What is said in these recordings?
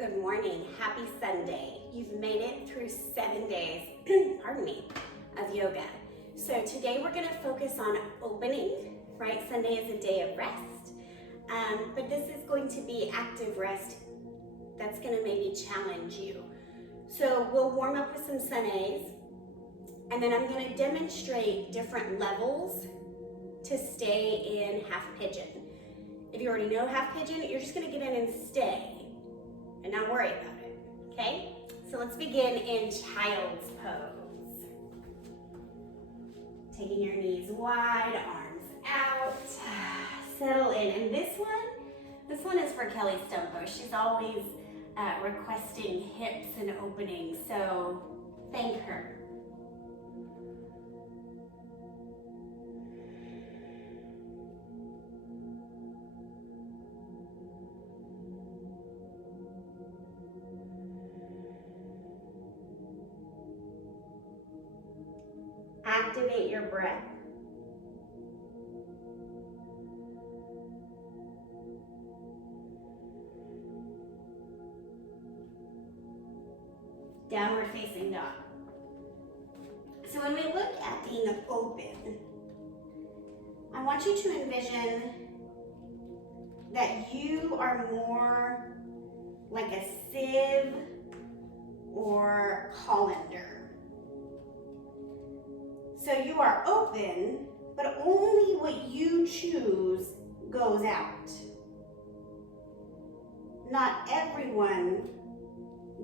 Good morning, happy Sunday. You've made it through 7 days, pardon me, of yoga. So today we're gonna focus on opening, right? Sunday is a day of rest, but this is going to be active rest that's gonna maybe challenge you. So we'll warm up with some sun A's, and then I'm gonna demonstrate different levels to stay in half pigeon. If you already know half pigeon, you're just gonna get in and stay and not worry about it, okay? So let's begin in child's pose. Taking your knees wide, arms out, settle in. And this one is for Kelly Stumpo. She's always requesting hips and openings, so thank her. Activate your breath. Downward facing dog. So when we look at being open, I want you to envision that you are more like a sieve or colander. So you are open, but only what you choose goes out. Not everyone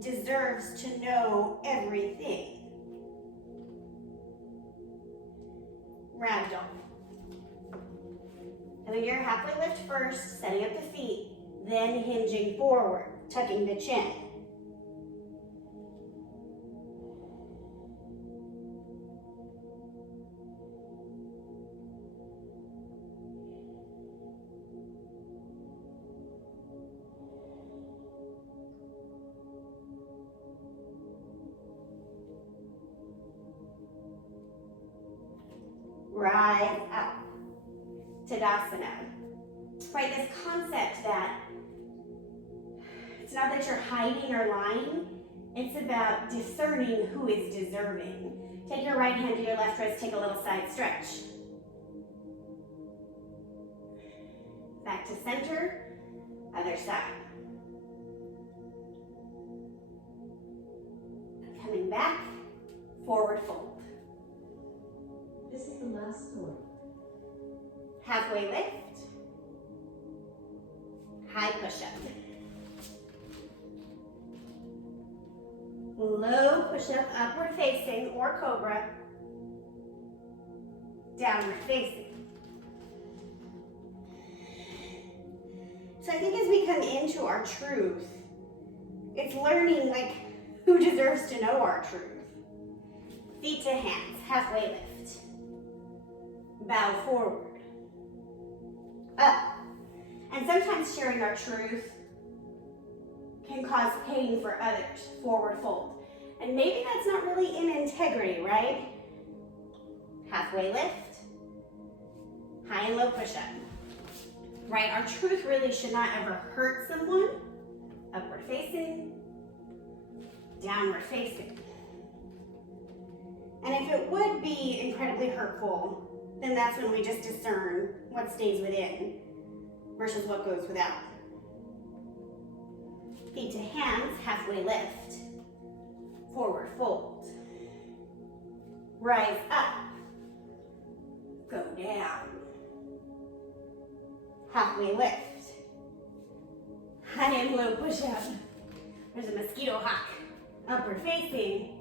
deserves to know everything. Ragdoll. Doing your halfway lift first, setting up the feet, then hinging forward, tucking the chin. Rise up, Tadasana. Right, this concept that it's not that you're hiding or lying, it's about discerning who is deserving. Take your right hand to your left wrist, take a little side stretch. Back to center, other side. Coming back, forward fold. This is the last one. Halfway lift, high push-up. Low push-up, upward facing or cobra, downward facing. So I think as we come into our truth, it's learning like who deserves to know our truth. Feet to hands, halfway lift. Bow forward, up. And sometimes sharing our truth can cause pain for others, forward fold. And maybe that's not really in integrity, right? Halfway lift, high and low push-up. Right, our truth really should not ever hurt someone. Upward facing, downward facing. And if it would be incredibly hurtful, then that's when we just discern what stays within versus what goes without. Feet to hands, halfway lift, forward fold. Rise up, go down. Halfway lift, high and low push up. There's a mosquito hawk. Upward facing,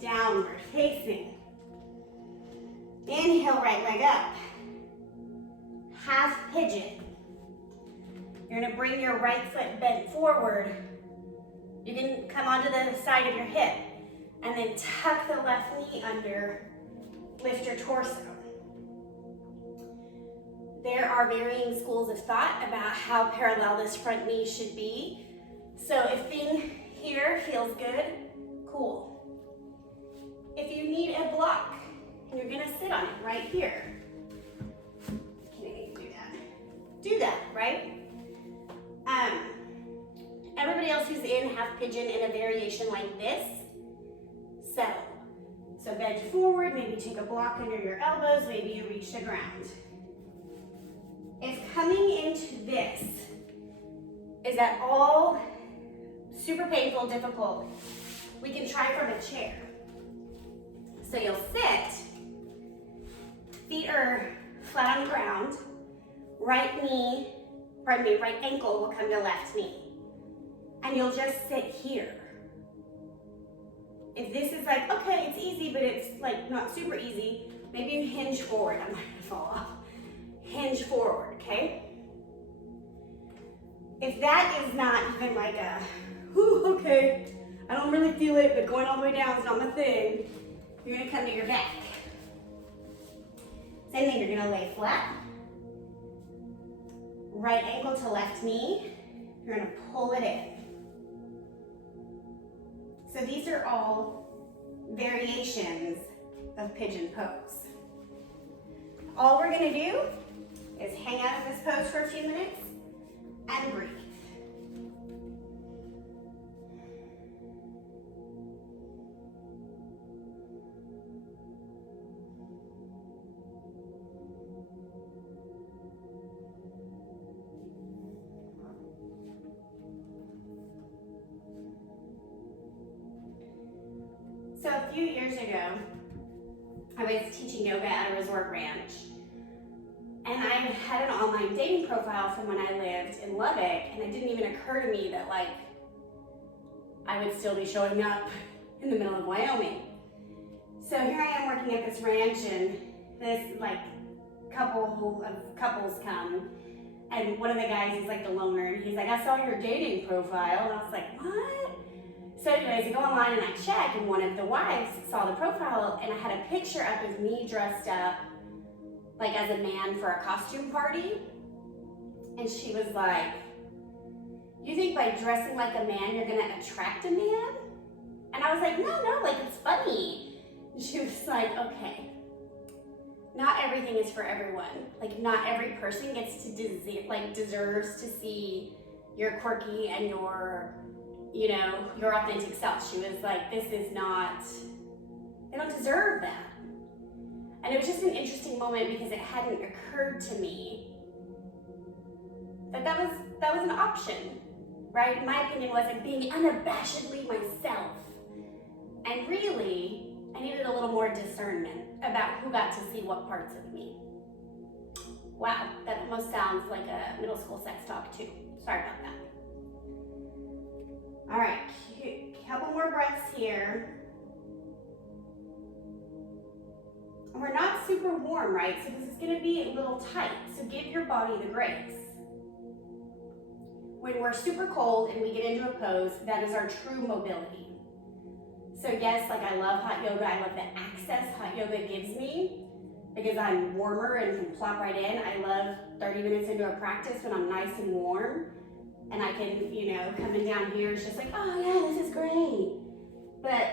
downward facing. Inhale, right leg up. Half pigeon. You're gonna bring your right foot bent forward. You can come onto the side of your hip and then tuck the left knee under, lift your torso. There are varying schools of thought about how parallel this front knee should be. So if being here feels good, cool. If you need a block, and you're gonna sit on it right here. Can I do that? Do that, right? Everybody everybody else who's in half pigeon in a variation like this, settle. So bend forward, maybe take a block under your elbows, maybe you reach the ground. If coming into this is at all super painful, difficult, we can try from a chair. So you'll sit, feet are flat on the ground, right ankle will come to left knee. And you'll just sit here. If this is like, okay, it's easy, but it's like not super easy, maybe you hinge forward. I'm not gonna fall off. Hinge forward, okay? If that is not even like a, whew, okay, I don't really feel it, but going all the way down is not my thing, you're gonna come to your back. Same thing, you're gonna lay flat. Right ankle to left knee, you're gonna pull it in. So these are all variations of pigeon pose. All we're gonna do is hang out in this pose for a few minutes and breathe. So a few years ago, I was teaching yoga at a resort ranch, and I had an online dating profile from when I lived in Lubbock, and it didn't even occur to me that like I would still be showing up in the middle of Wyoming. So here I am working at this ranch, and this like couple of couples come, and one of the guys is like the loner, and he's like, I saw your dating profile, and I was like, what? So anyways, I go online and I check, and one of the wives saw the profile, and I had a picture up of me dressed up like as a man for a costume party. And she was like, you think by dressing like a man, you're gonna attract a man? And I was like, no, like it's funny. And she was like, okay, not everything is for everyone. Like not every person gets to deserves to see your quirky and your authentic self. She was like, this is not, they don't deserve that. And it was just an interesting moment because it hadn't occurred to me that was an option, right? My opinion was in being unabashedly myself. And really, I needed a little more discernment about who got to see what parts of me. Wow, that almost sounds like a middle school sex talk too. Sorry about that. All right, couple more breaths here. And we're not super warm, right? So this is gonna be a little tight, so give your body the grace. When we're super cold and we get into a pose, that is our true mobility. So yes, like I love hot yoga, I love the access hot yoga gives me because I'm warmer and can plop right in. I love 30 minutes into a practice when I'm nice and warm. And I can, coming down here, it's just like, oh yeah, this is great. But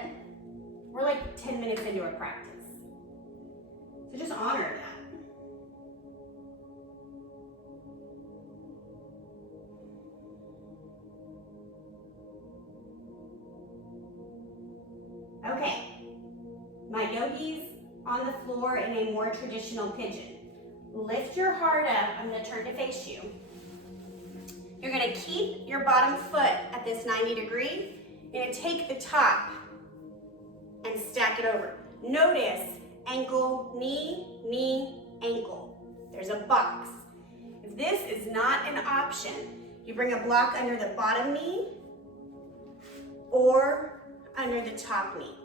we're like 10 minutes into a practice. So just honor that. Okay, my yogis on the floor in a more traditional pigeon. Lift your heart up, I'm gonna turn to face you. You're gonna keep your bottom foot at this 90 degree. You're gonna take the top and stack it over. Notice ankle, knee, knee, ankle. There's a box. If this is not an option, you bring a block under the bottom knee or under the top knee.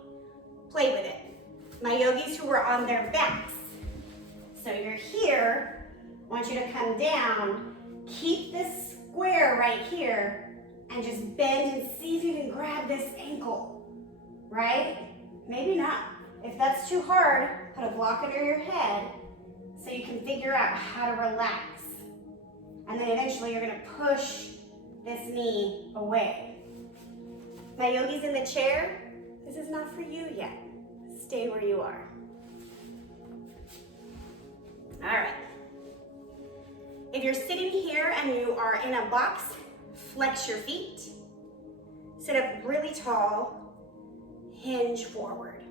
Play with it. My yogis who are on their backs. So you're here, I want you to come down, keep this square right here, and just bend and see if you can grab this ankle, right? Maybe not. If that's too hard, put a block under your head so you can figure out how to relax. And then eventually you're gonna push this knee away. My yogis in the chair, this is not for you yet. Stay where you are. All right. If you're sitting here and you are in a box, flex your feet. Sit up really tall, hinge forward.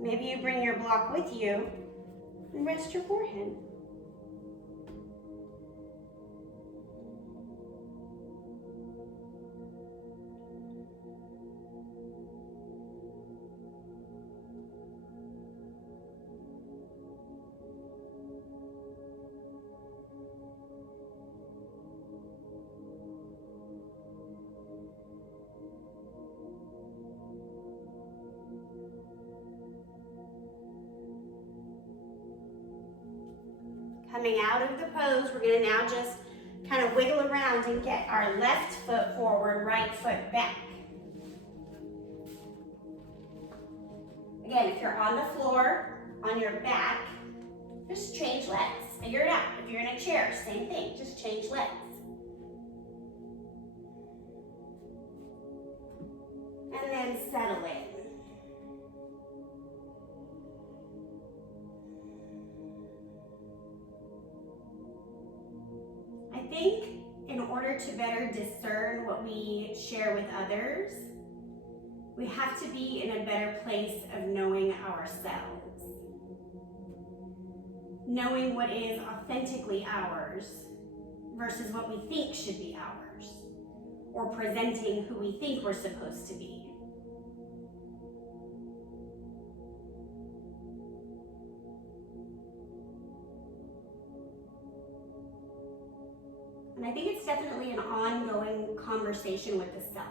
Maybe you bring your block with you and rest your forehead. Coming out of the pose, we're gonna now just kind of wiggle around and get our left foot forward, right foot back. Again, if you're on the floor, on your back, just change legs, figure it out. If you're in a chair, same thing, just change legs. And then settle in. I think in order to better discern what we share with others, we have to be in a better place of knowing ourselves. Knowing what is authentically ours versus what we think should be ours, or presenting who we think we're supposed to be. And I think it's definitely an ongoing conversation with the self.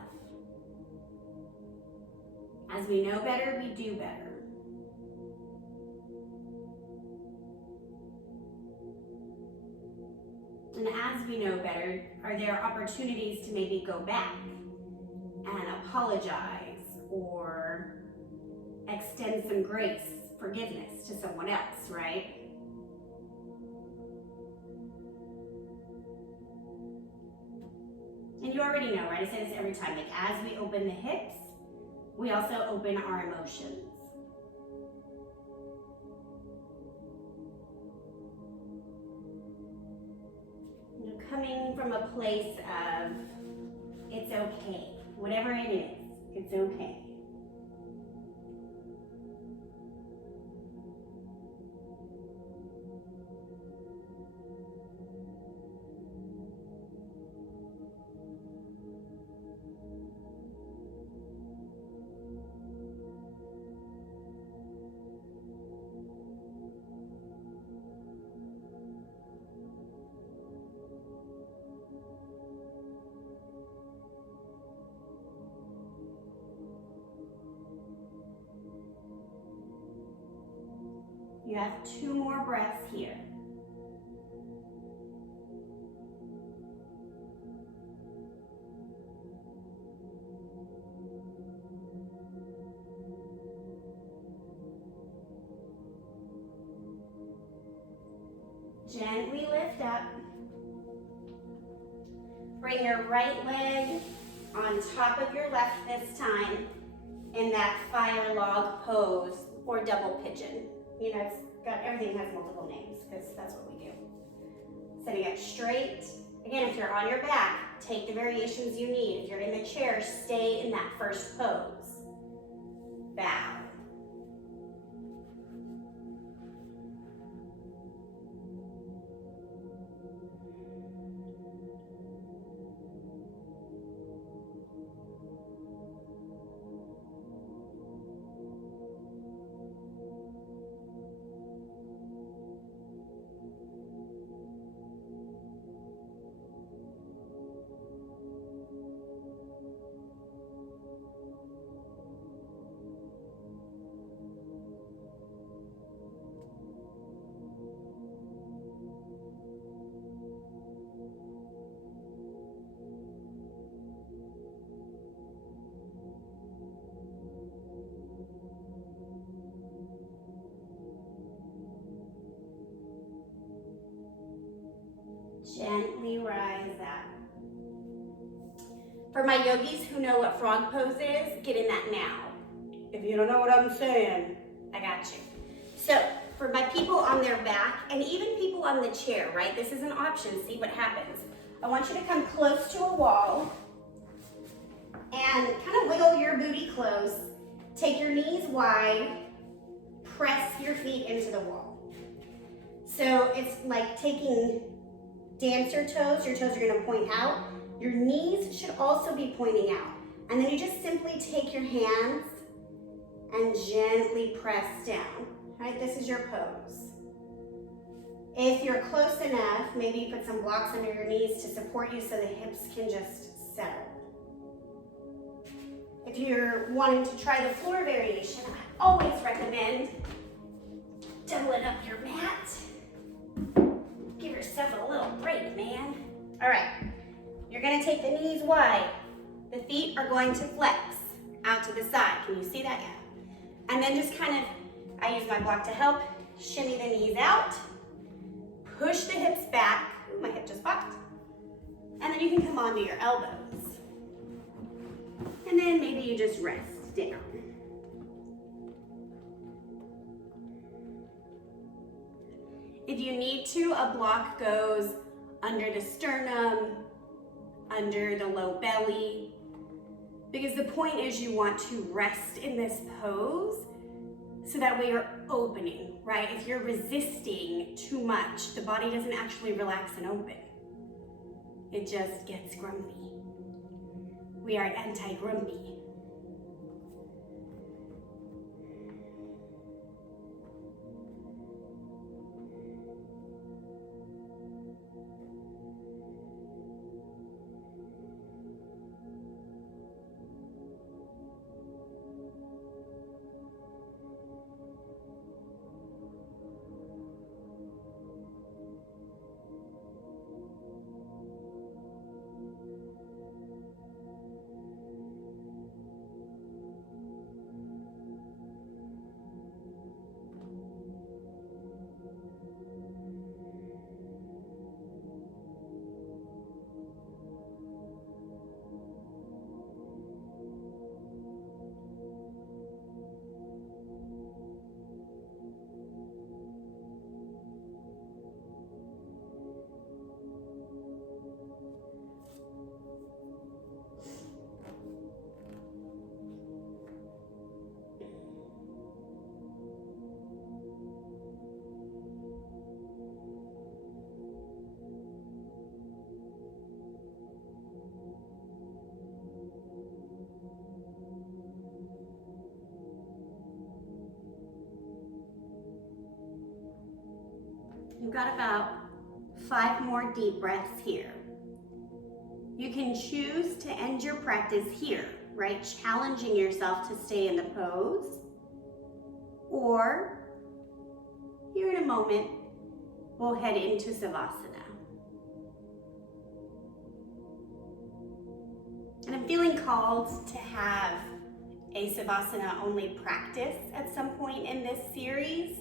As we know better, we do better. And as we know better, are there opportunities to maybe go back and apologize or extend some grace, forgiveness to someone else, right? And you already know, right? I say this every time, like as we open the hips, we also open our emotions. Coming from a place of, it's okay. Whatever it is, it's okay. You have 2 more breaths here. Gently lift up. Bring your right leg on top of your left this time in that fire log pose or double pigeon. You know, everything has multiple names because that's what we do. Sitting up straight. Again, if you're on your back, take the variations you need. If you're in the chair, stay in that first pose. Bow. Gently rise up. For my yogis who know what frog pose is, get in that now. If you don't know what I'm saying, I got you. So for my people on their back and even people on the chair, right? This is an option, see what happens. I want you to come close to a wall and kind of wiggle your booty close. Take your knees wide, press your feet into the wall. So it's like taking dancer toes, your toes are gonna point out. Your knees should also be pointing out. And then you just simply take your hands and gently press down, right? This is your pose. If you're close enough, maybe you put some blocks under your knees to support you so the hips can just settle. If you're wanting to try the floor variation, I always recommend doubling up your mat. Give yourself a little break, man. All right, you're gonna take the knees wide. The feet are going to flex out to the side. Can you see that yet? And then just kind of, I use my block to help, shimmy the knees out, push the hips back. Ooh, my hip just popped. And then you can come onto your elbows. And then maybe you just rest down. If you need to, a block goes under the sternum, under the low belly, because the point is you want to rest in this pose so that way you're opening, right? If you're resisting too much, the body doesn't actually relax and open. It just gets grumpy. We are anti-grumpy. You've got about 5 more deep breaths here. You can choose to end your practice here, right? Challenging yourself to stay in the pose. Or, here in a moment, we'll head into Savasana. And I'm feeling called to have a Savasana only practice at some point in this series.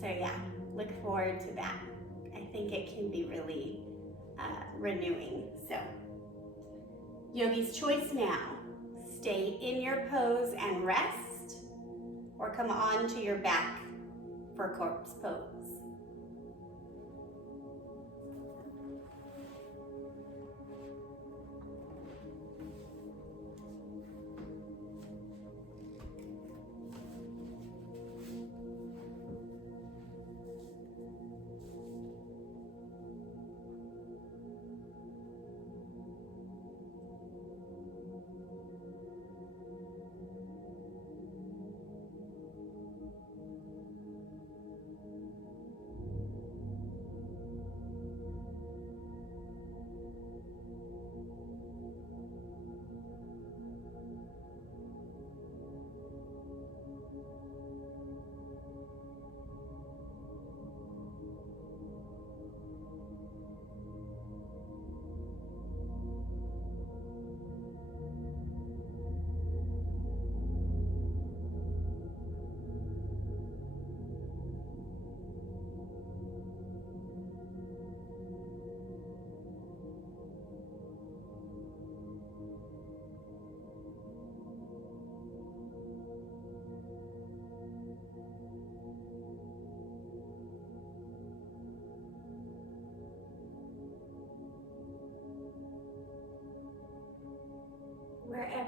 So yeah, look forward to that. I think it can be really renewing. So, yogi's choice now. Stay in your pose and rest, or come on to your back for corpse pose.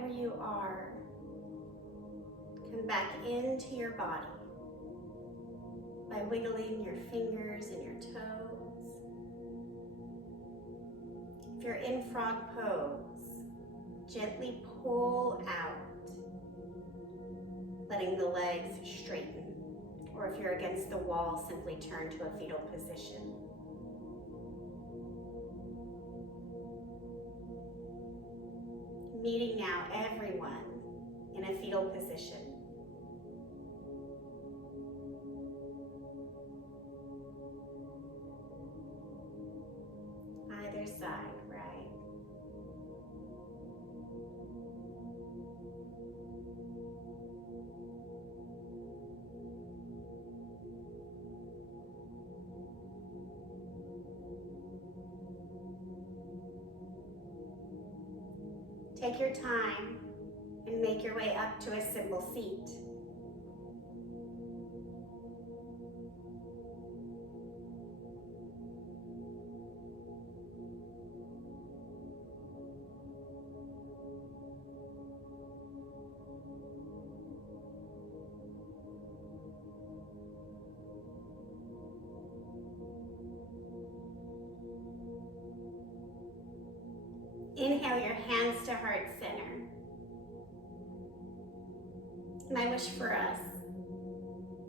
wherever you are, come back into your body by wiggling your fingers and your toes. If you're in frog pose, gently pull out, letting the legs straighten. Or if you're against the wall, simply turn to a fetal position. Meeting now everyone in a fetal position. Either side, right? Take your time and make your way up to a simple seat. Inhale your hands to heart center. My wish for us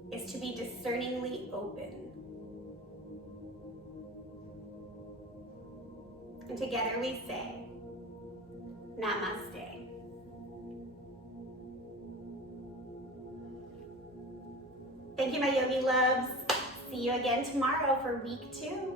is to be discerningly open. And together we say, Namaste. Thank you, my yogi loves. See you again tomorrow for week 2.